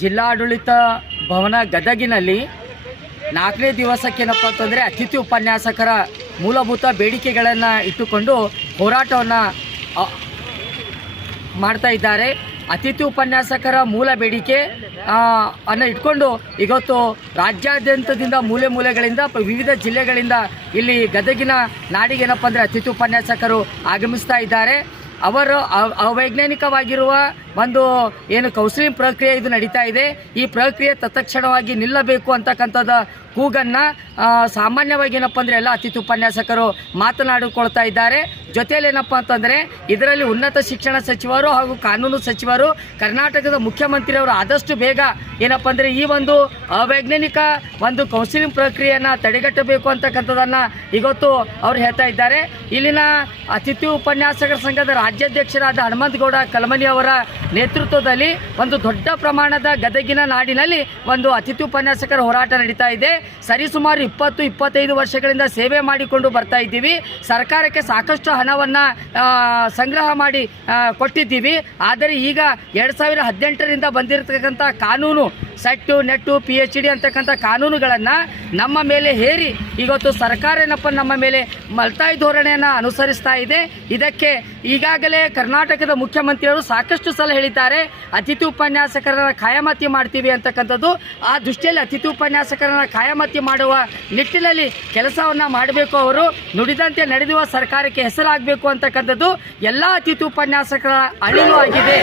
ಜಿಲ್ಲಾಡಳಿತ ಭವನ ಗದಗಿನಲ್ಲಿ ನಾಲ್ಕನೇ ದಿವಸಕ್ಕೇನಪ್ಪ ಅಂತಂದರೆ ಅತಿಥಿ ಉಪನ್ಯಾಸಕರ ಮೂಲಭೂತ ಬೇಡಿಕೆಗಳನ್ನು ಇಟ್ಟುಕೊಂಡು ಹೋರಾಟವನ್ನು ಮಾಡ್ತಾ ಇದ್ದಾರೆ. ಅತಿಥಿ ಉಪನ್ಯಾಸಕರ ಮೂಲ ಬೇಡಿಕೆ ಅನ್ನು ಇಟ್ಕೊಂಡು ಇವತ್ತು ರಾಜ್ಯಾದ್ಯಂತದಿಂದ ಮೂಲೆ ಮೂಲೆಗಳಿಂದ ವಿವಿಧ ಜಿಲ್ಲೆಗಳಿಂದ ಇಲ್ಲಿ ಗದಗಿನ ನಾಡಿಗೇನಪ್ಪ ಅಂದರೆ ಅತಿಥಿ ಉಪನ್ಯಾಸಕರು ಆಗಮಿಸ್ತಾ ಇದ್ದಾರೆ. ಅವರು ಅವ- ಅವೈಜ್ಞಾನಿಕವಾಗಿರುವ ಒಂದು ಏನು ಕೌನ್ಸಿಲಿಂಗ್ ಪ್ರಕ್ರಿಯೆ ಇದು ನಡೀತಾ ಇದೆ. ಈ ಪ್ರಕ್ರಿಯೆ ತತ್ಕ್ಷಣವಾಗಿ ನಿಲ್ಲಬೇಕು ಅಂತಕ್ಕಂಥದ್ದು ಕೂಗನ್ನು ಸಾಮಾನ್ಯವಾಗಿ ಏನಪ್ಪ ಅಂದರೆ ಎಲ್ಲ ಅತಿಥಿ ಉಪನ್ಯಾಸಕರು ಮಾತನಾಡಿಕೊಳ್ತಾ ಇದ್ದಾರೆ. ಜೊತೆಯಲ್ಲಿ ಏನಪ್ಪ ಅಂತಂದರೆ ಇದರಲ್ಲಿ ಉನ್ನತ ಶಿಕ್ಷಣ ಸಚಿವರು ಹಾಗೂ ಕಾನೂನು ಸಚಿವರು, ಕರ್ನಾಟಕದ ಮುಖ್ಯಮಂತ್ರಿಯವರು ಆದಷ್ಟು ಬೇಗ ಏನಪ್ಪ ಅಂದರೆ ಈ ಒಂದು ಅವೈಜ್ಞಾನಿಕ ಒಂದು ಕೌನ್ಸಿಲಿಂಗ್ ಪ್ರಕ್ರಿಯೆಯನ್ನು ತಡೆಗಟ್ಟಬೇಕು ಅಂತಕ್ಕಂಥದ್ದನ್ನು ಇವತ್ತು ಅವ್ರು ಹೇಳ್ತಾ ಇದ್ದಾರೆ. ಇಲ್ಲಿನ ಅತಿಥಿ ಉಪನ್ಯಾಸಕರ ಸಂಘದ ರಾಜ್ಯಾಧ್ಯಕ್ಷರಾದ ಹನುಮಂತಗೌಡ ಕಲಮನಿ ಅವರ ನೇತೃತ್ವದಲ್ಲಿ ಒಂದು ದೊಡ್ಡ ಪ್ರಮಾಣದ ಗದಗಿನ ನಾಡಿನಲ್ಲಿ ಒಂದು ಅತಿಥಿ ಉಪನ್ಯಾಸಕರ ಹೋರಾಟ ನಡೀತಾ ಇದೆ. ಸರಿಸುಮಾರು ಇಪ್ಪತ್ತು, ಇಪ್ಪತ್ತೈದು ವರ್ಷಗಳಿಂದ ಸೇವೆ ಮಾಡಿಕೊಂಡು ಬರ್ತಾ ಇದ್ದೀವಿ. ಸರ್ಕಾರಕ್ಕೆ ಸಾಕಷ್ಟು ಹಣವನ್ನು ಸಂಗ್ರಹ ಮಾಡಿ ಕೊಟ್ಟಿದ್ದೀವಿ. ಆದರೆ ಈಗ ಎರಡು ಸಾವಿರ ಹದಿನೆಂಟರಿಂದ ಬಂದಿರತಕ್ಕಂಥ ಕಾನೂನು ಸೆಟ್ಟು, ನೆಟ್ಟು ಪಿ ಎಚ್ ಡಿ ಅಂತಕ್ಕಂಥ ಕಾನೂನುಗಳನ್ನು ನಮ್ಮ ಮೇಲೆ ಹೇರಿ. ಇವತ್ತು ಸರ್ಕಾರ ಏನಪ್ಪ ನಮ್ಮ ಮೇಲೆ ಮಲ್ತಾಯಿ ಧೋರಣೆಯನ್ನು ಅನುಸರಿಸ್ತಾ ಇದೆ. ಇದಕ್ಕೆ ಈಗಾಗಲೇ ಕರ್ನಾಟಕದ ಮುಖ್ಯಮಂತ್ರಿಯವರು ಸಾಕಷ್ಟು ಸಲ ಹೇಳಿದ್ದಾರೆ, ಅತಿಥಿ ಉಪನ್ಯಾಸಕರನ್ನು ಖಾಯಮತಿ ಮಾಡ್ತೀವಿ ಅಂತಕ್ಕಂಥದ್ದು. ಆ ದೃಷ್ಟಿಯಲ್ಲಿ ಅತಿಥಿ ಉಪನ್ಯಾಸಕರನ್ನು ಖಾಯಮತಿ ಮಾಡುವ ನಿಟ್ಟಿನಲ್ಲಿ ಕೆಲಸವನ್ನು ಮಾಡಬೇಕು ಅವರು. ನುಡಿದಂತೆ ನಡೆದಿರುವ ಸರ್ಕಾರಕ್ಕೆ ಹೆಸರಾಗಬೇಕು ಅಂತಕ್ಕಂಥದ್ದು ಎಲ್ಲ ಅತಿಥಿ ಉಪನ್ಯಾಸಕರ ಅಳಿಲು ಆಗಿದೆ.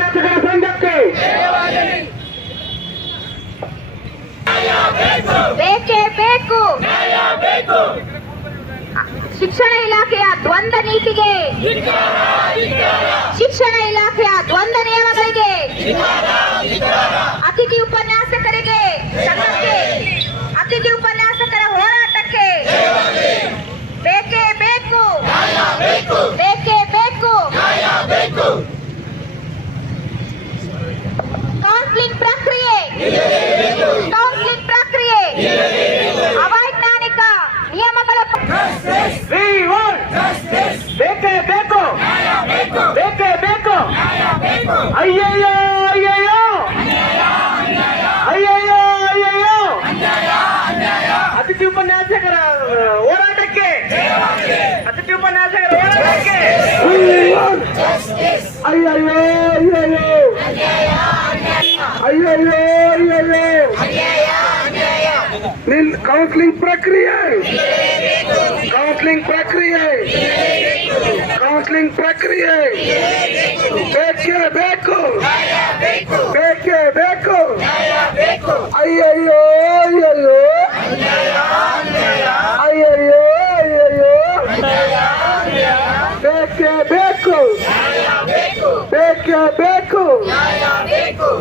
ಉಪನ್ಯಾಸಕರ ಸಂಘಕ್ಕೆ ಬೇಕೇ ಬೇಕು. ಶಿಕ್ಷಣ ಇಲಾಖೆಯ ದ್ವಂದ್ವ ನೀತಿಗೆ. ಶಿಕ್ಷಣ ಇಲಾಖೆಯ ದ್ವಂದ್ವ ನಿಯಮಗಳಿಗೆ ಅತಿಥಿ ಉಪನ್ಯಾಸಕರಿಗೆ ಸಂಘಕ್ಕೆ ಅತಿಥಿ ಉಪನ್ಯಾಸಕರ ಹೋರಾಟಕ್ಕೆ ಬೇಕೇ ಬೇಕು ಬೇಕೇ ಬೇಕು ಕೌನ್ಸಿಲಿಂಗ್ ಪ್ರಕ್ರಿಯೆ ಕೌನ್ಸಿಲಿಂಗ್ ಪ್ರಕ್ರಿಯೆ ಅವೈಜ್ಞಾನಿಕ ನಿಯಮಗಳ We want ಬೇಕೇ ಬೇಕು ಬೇಕೇ ಬೇಕು ಅಯ್ಯಯ್ಯೋ ಅಯ್ಯಯ್ಯೋ ಅಯ್ಯಯ್ಯೋ ಅಯ್ಯಯ್ಯೋ ಅತಿಥಿ ಉಪನ್ಯಾಸಕರ ಹೋರಾಟಕ್ಕೆ ಅತಿಥಿ ಉಪನ್ಯಾಸಕರ ಹೋರಾಟಕ್ಕೆ ಅಯ್ಯಯ್ಯೋ ಅಯ್ಯಯ್ಯೋ ಅಯ್ಯಯ್ಯೋ ಅಯ್ಯಯ್ಯೋ ನಿಲ್ ಕೌನ್ಸಿಲಿಂಗ್ ಪ್ರಕ್ರಿಯೆ ಕೌನ್ಸಿಲಿಂಗ್ ಪ್ರಕ್ರಿಯೆ ಕೌನ್ಸಿಲಿಂಗ್ ಪ್ರಕ್ರಿಯೆ. ಬೇಕೇ ಬೇಕು. ಬೇಕೇ ಬೇಕು. ಅಯ್ಯಯ್ಯೋ ಅಯ್ಯಯ್ಯೋ. ಅಯ್ಯಯ್ಯೋ ಅಯ್ಯಯ್ಯೋ. ಬೇಕೇ ಬೇಕು. ಬೇಕೇ ಬೇಕು.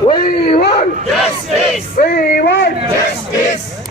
We want justice. We want justice.